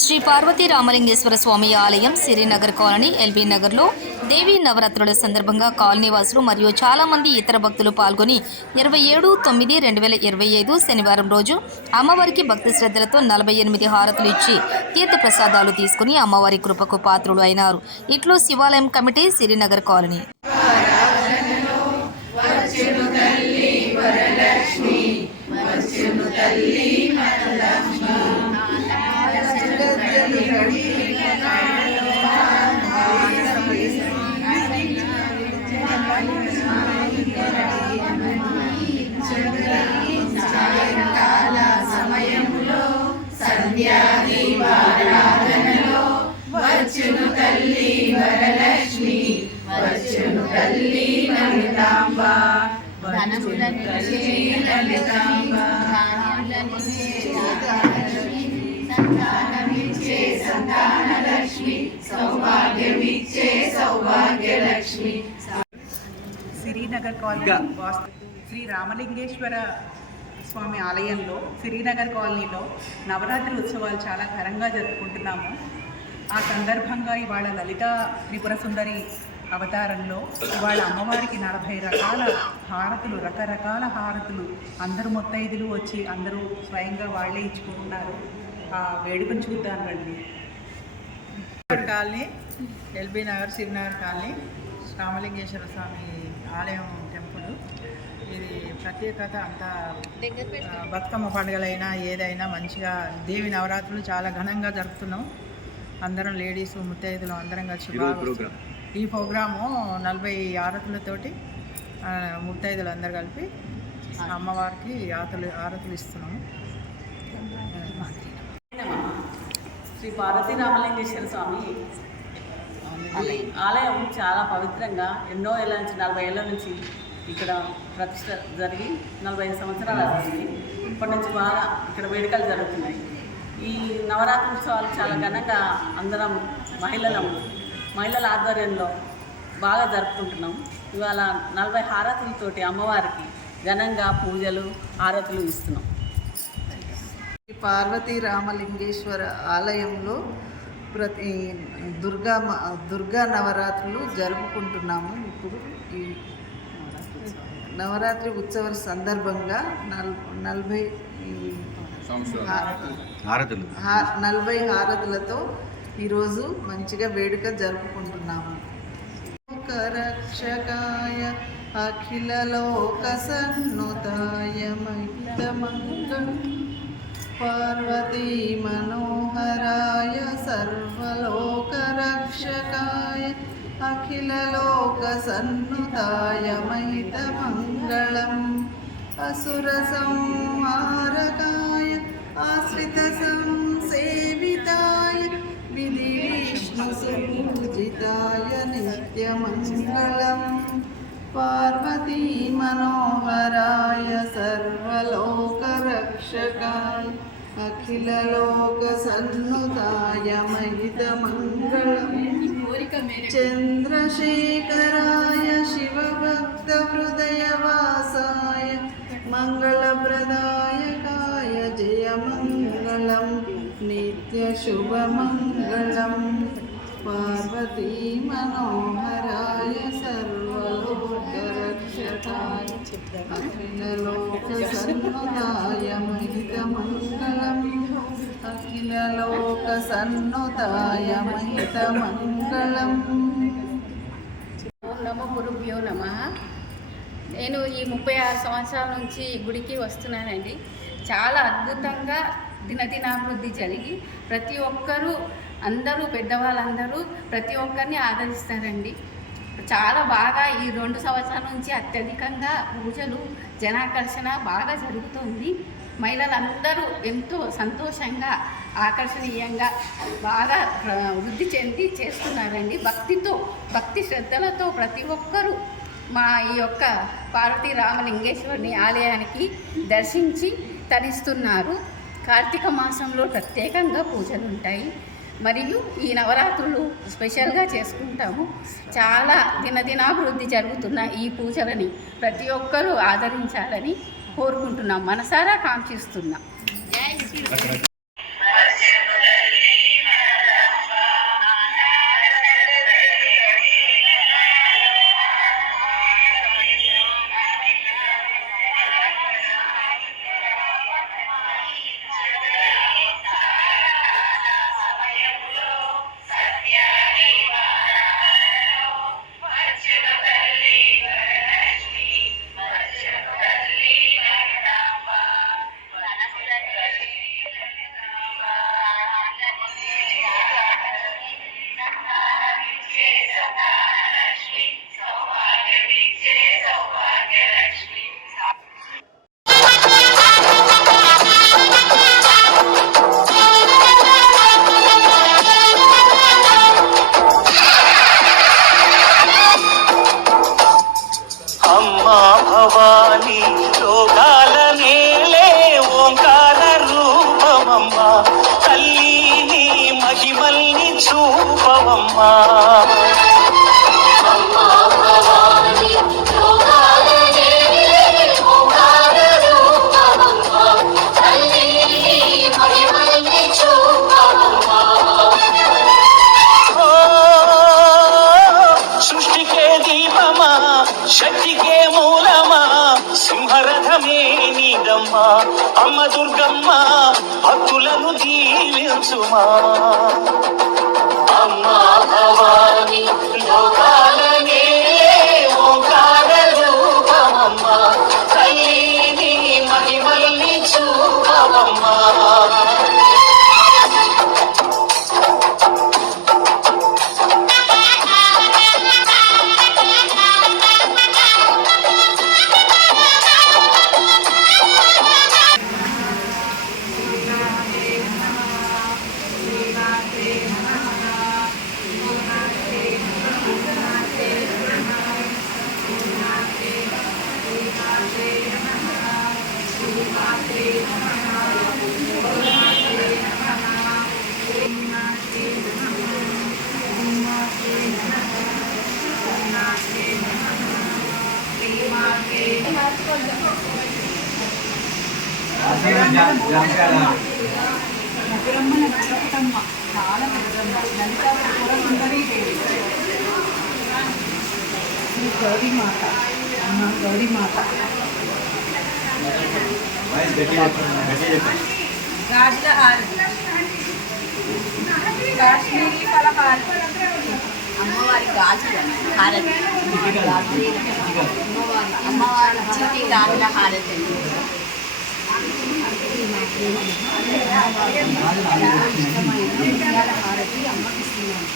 శ్రీ పార్వతీ రామలింగేశ్వర స్వామి ఆలయం సిరినగర్ colony LB నగర్లో దేవీ నవరాత్రుల సందర్భంగా కాలనీవాసులు మరియు చాలా మంది ఇతర భక్తులు పాల్గొని 27/9/2025 శనివారం రోజు అమ్మవారికి భక్తి శ్రద్ధలతో 48 హారతులు ఇచ్చి తీర్థ ప్రసాదాలు తీసుకుని అమ్మవారి కృపకు పాత్రులు అయినారు. ఇట్లో శివాలయం కమిటీ సిరినగర్ కాలనీ. వచ్చును తల్లి వరలక్ష్మి వచ్చును తల్లి లలితాంబ వచ్చును లలితాంబ సంతానమిచ్చే సంతానలక్ష్మి సౌభాగ్యమిచ్చే సౌభాగ్యలక్ష్మి. సిరినగర్ కాలనీ శ్రీ రామలింగేశ్వర స్వామి ఆలయంలో సిరినగర్ కాలనీలో నవరాత్రి ఉత్సవాలు చాలా ఘనంగా జరుపుకుంటున్నాము. ఆ సందర్భంగా ఇవాళ లలిత త్రిపుర సుందరి అవతారంలో ఇవాళ అమ్మవారికి 40 రకాల హారతులు, రకరకాల హారతులు అందరూ ముత్తైదులు వచ్చి అందరూ స్వయంగా వాళ్ళే ఇచ్చుకుంటున్నారు. ఆ వేడుకను చూద్దాం రండి. Colony LB Nagar Sirinagar colony Ramalingeswara Swamy ఆలయం టెంపుల్. ఇది ప్రత్యేకత అంతా బతుకమ్మ పండుగలైనా ఏదైనా మంచిగా దేవి నవరాత్రులు చాలా ఘనంగా జరుపుతున్నాం. అందరం లేడీస్ ముత్తైదులు అందరం కలిసి ఈ ప్రోగ్రాము 40 ఆరతులతోటి ముత్తైదులు అందరు కలిపి అమ్మవారికి ఆరతులు ఇస్తున్నాము. శ్రీ పార్వతీ రామలింగేశ్వర స్వామి ఆలయం చాలా పవిత్రంగా ఎన్నో ఏళ్ళ నుంచి 40 ఏళ్ళ నుంచి ఇక్కడ ప్రతిష్ట జరిగి 45 సంవత్సరాలు అవుతుంది. ఇప్పటి నుంచి బాగా ఇక్కడ వేడుకలు జరుగుతున్నాయి. ఈ నవరాత్రి ఉత్సవాలు చాలా ఘనంగా అందరం మహిళల ఆధ్వర్యంలో బాగా జరుపుకుంటున్నాం. ఇవాళ 40 హారతులతోటి అమ్మవారికి ఘనంగా పూజలు హారతులు ఇస్తున్నాం. శ్రీ పార్వతీ రామలింగేశ్వర ఆలయంలో ప్రతి దుర్గా నవరాత్రులు జరుపుకుంటున్నాము. ఇప్పుడు ఈ నవరాత్రి ఉత్సవ సందర్భంగా 40 హారతులతో ఈరోజు మంచిగా వేడుక జరుపుకుంటున్నాము. రక్షకాయ అఖిల లోక సన్నుతాయ మహితమంగళం పార్వతీ మనోహరాయ సర్వలోక రక్షకాయ అఖిల లోక సన్నుతాయ మహితమంగళం అసుర సంహారకాయ ఆశ్రిత సంసేవితాయ విధి విష్ణు సుపూజితాయ నిత్యమంగళం పార్వతీ మనోహరాయ సర్వలోక రక్షకాయ అఖిల లోక సన్నుతాయ మహితమంగళం చంద్రశేఖరాయ శివభక్త హృదయవాసాయ మంగళప్రదాయకాయ జయమంగళం నిత్యశుభమంగళం పార్వతీ మనోహరాయ సర్వలోకరక్షకాయ అఖిలలోక సన్నుతాయ మహితమంగళం అఖిలలోక సన్నుతాయ మహితమంగళం. నమో గురుభ్యో నమః. నేను ఈ 36 సంవత్సరాల నుంచి ఈ గుడికి వస్తున్నానండి. చాలా అద్భుతంగా దినదినాభివృద్ధి జరిగి ప్రతి ఒక్కరూ అందరూ పెద్దవాళ్ళందరూ ప్రతి ఒక్కరిని ఆదరిస్తారండి. చాలా బాగా ఈ 2 సంవత్సరాల నుంచి అత్యధికంగా పూజలు జనాకర్షణ బాగా జరుగుతుంది. మహిళలందరూ ఎంతో సంతోషంగా ఆకర్షణీయంగా బాగా వృద్ధి చెంది చేస్తున్నారండి. భక్తి శ్రద్ధలతో ప్రతి ఒక్కరూ మా ఈ యొక్క పార్వతీ రామలింగేశ్వరుని ఆలయానికి దర్శించి తరిస్తున్నారు. కార్తీక మాసంలో ప్రత్యేకంగా పూజలు ఉంటాయి. మరియు ఈ నవరాత్రులు స్పెషల్గా చేసుకుంటాము. చాలా దినదినాభివృద్ధి జరుగుతున్న ఈ పూజలని ప్రతి ఒక్కరూ ఆదరించాలని కోరుకుంటున్నాం, మనసారా కాంక్షిస్తున్నాం. జై శ్రీ అమ్మా భవానీ లోకాల నేలే ఓంకార రూపమమ్మా తల్లి నీ మహిమల్ని చూపవమ్మా అమ్మా భవానీ లోకాల నేలే ఓంకార రూపమమ్మా తల్లి నీ మహిమల్ని చూపవమ్మా సృష్టికే దీపమా శక్తికే మూలమా సింహరథమే నీదమ్మా అమ్మ దుర్గమ్మ భక్తులను దీవించుమా అమ్మా భవానీ లోకాల నేలే ఓంకార రూపమమ్మా తల్లి నీ మహిమల్ని చూపవమ్మా ముగ్గురమ్మ నక్షత్రమ్మ చాలా ముగ్గురమ్మ లలితాపుర సుందరీ దేవి శ్రీ గౌరీమాత అమ్మ గౌరీమాత గాజుల హారతి కాశ్మీరీ ఫలహారతి అమ్మవారి గాజుల హారతి అమ్మవారి చిట్టి గాజుల హారతి హారతి అమ్మకి ఇస్తున్నాను.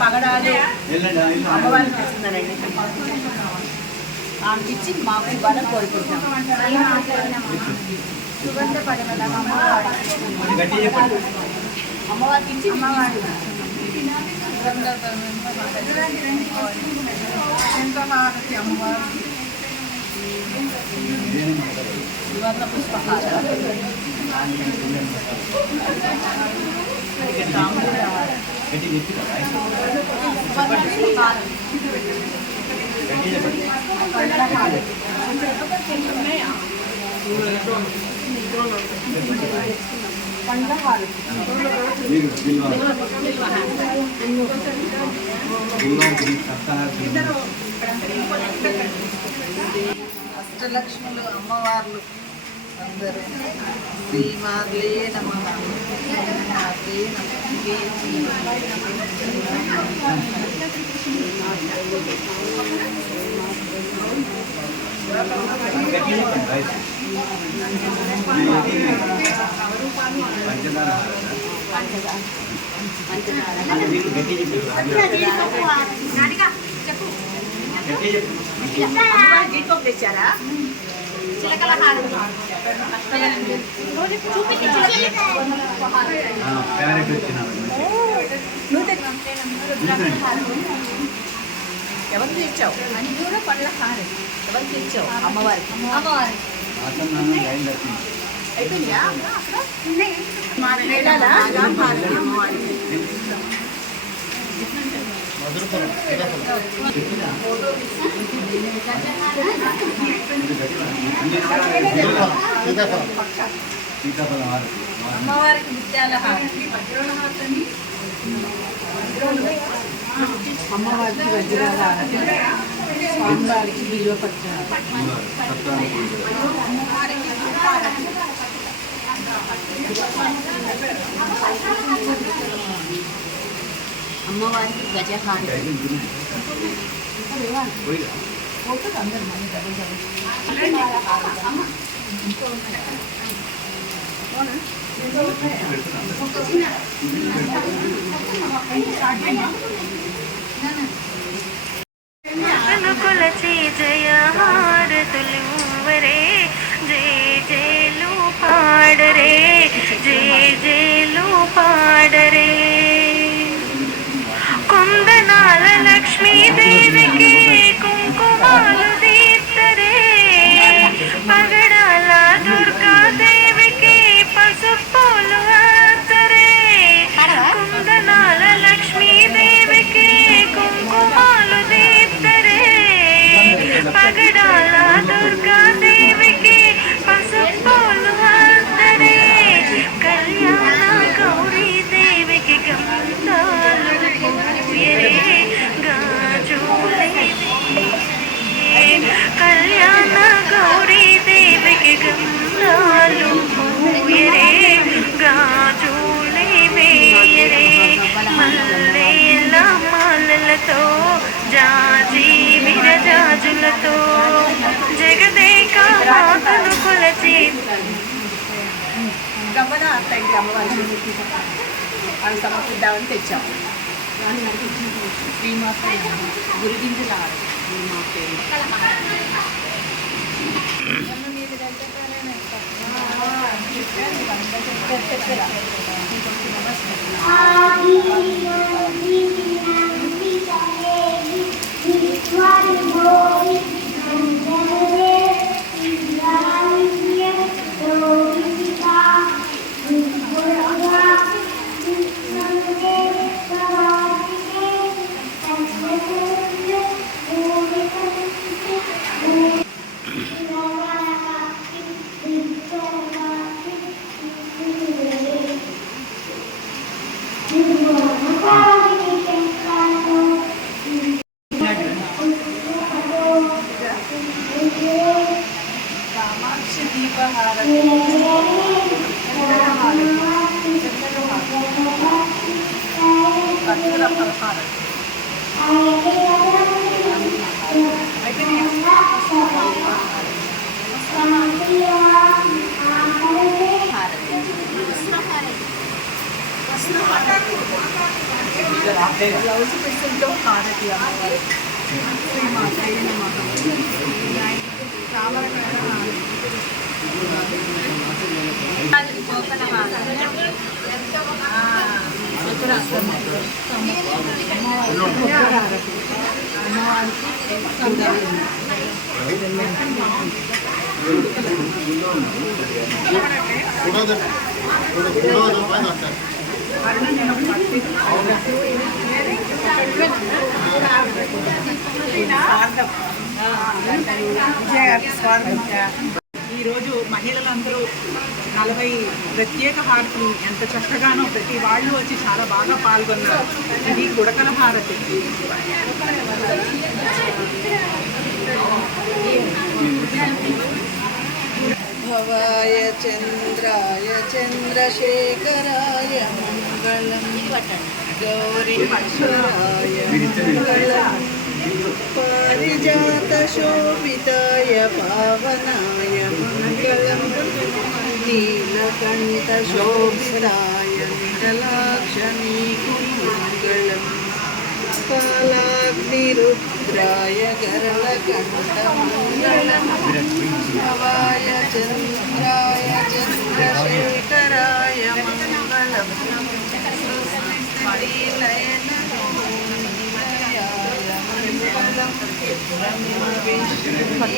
పగడాలు అమ్మవారికి ఇస్తున్నారండి. ఆమెకి ఇచ్చి మాకు బలం కోరుకుంటాం. సుగంధ పరిమళం అమ్మవారికి ఇచ్చి శంఖహారతి అమ్మవారికి సువర్ణ పుష్పహారం అష్టలక్ష్ములు అమ్మవార్లు అందరూ శ్రీమాత్రే నమః. శ్రీమాత్రే దీపం తెచ్చారా? చిలకల హారతి ఎవరికి ఇచ్చావు? అంజూర పళ్ళ హారతి ఎవరికి ఇచ్చావు? అమ్మవారికి. అయిపోయిందా? అమ్మవారికి ముత్యాల హారతి, అమ్మవారికి వజ్రాల హారతి, స్వామివారికి బిల్వపత్ర అమ్మవారికి గజహారతి అనుకులచి జయ హారతులు వరే జయ జయలు పాడరే జయ జయలు పాడరే కుందనాల లక్ష్మీదేవికి కుంకుమాలు దీప్తరే పగడాల దుర్గాదేవికి పసుపులు అత్తరే కుందనాల లక్ష్మీదేవికి కుంకుమాలు దీప్తరే పగడాల దుర్గాదేవికి పసుపులు అత్తరే కళ్యాణ గౌరీ దేవికి గంధాలు పూయరే గాజులే కళ్యాణ గౌరీ దేవికి గంధాలు పూయరే గాజులే వేయరే మల్లెల మాలలతో జాజి విరజాజులతో జగదేక మాతను కొలచి గమన తండ్రి అమ్మవారి అవి సమర్పిద్దామని తెచ్చాం. శ్రీమాత గురుగింజల బ్లౌజ్ పిస్సులతో హారతి అమ్మవారి ఈరోజు మహిళలందరూ 40 ప్రత్యేక హారతులు ఎంత చక్కగానో ప్రతి వాళ్ళు వచ్చి చాలా బాగా పాల్గొన్నారు. ఇది గుడకల హారతి. భవాయ చంద్రాయ చంద్రశేఖరాయ మంగళం గౌరీశ్వరాయ మంగళం పారిజాత శోభితాయ పావనాయ మంగళం నీలకంఠ శోభితాయ విరలాక్షణీకు మంగళం కాలాగ్నిరుద్రాయ గరళకంఠమంగళం భవాయ చంద్రాయ చంద్రశేఖరాయ మంగళం శ్రీలయన మంగళం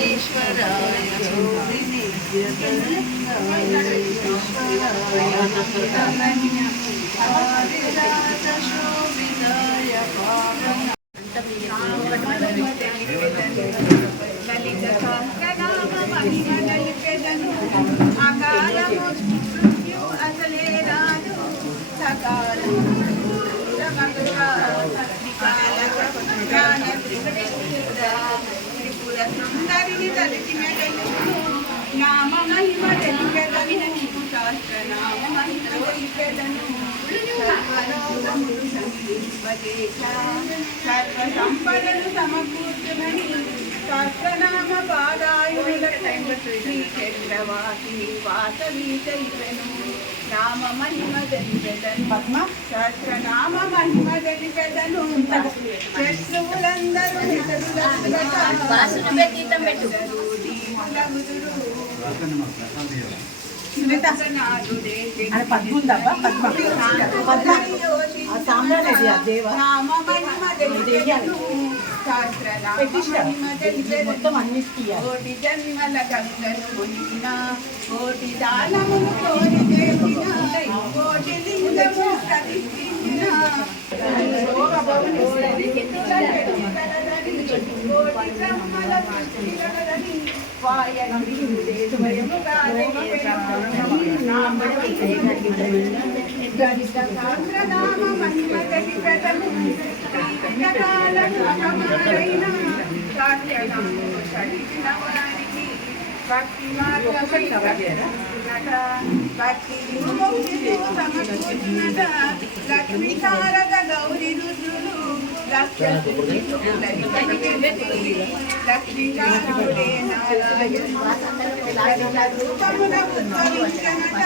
ఈశ్వరాయ శోభితాయ పావన సుందరిని తలచిన నామ మహిమ తెలిపెదను సహస్రనామ మహిమ తెలిపెదను సర్వలోకములు సంకీర్తింపజేశ సర్వ సంపదలు సమకూర్చుమని సహస్రనామ పాదాయుధ శ్రీ చక్రవాసిని వాసవి తెలిపెను నామ మహిమ తెలిపెదను పద్మ సహస్రనామ మహిమ తెలిపెదను శత్రువులందరూ పద్ముందబ్బా పద్మ పద్మ సామ్రాజ్య దేవ మొత్తం అన్నిటికీ కోటి జన్మల గంగను మునిగిన కోటి దానమును కోరి చేసిన కోటి లింగము ప్రతిష్ఠించిన కోటి బ్రహ్మల సృష్టిగలదని సహస్రనామ మహిమ తెలిపెదను శ్రీకాలైన సాధ్యనామము చదివిన వారికి భక్తి సమకూర్చునట లక్ష్మీ శారద గౌరీ రుద్రులు లక్ష్మీకాంతుడే నారాయణ రూపమున ఉద్భవించనట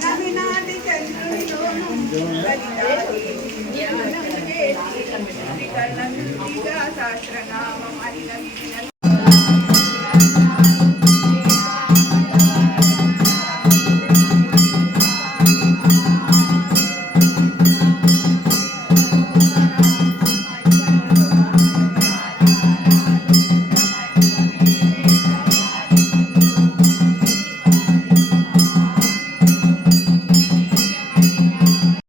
నవినాటి చంద్రునిలోను సహస్రనామం అని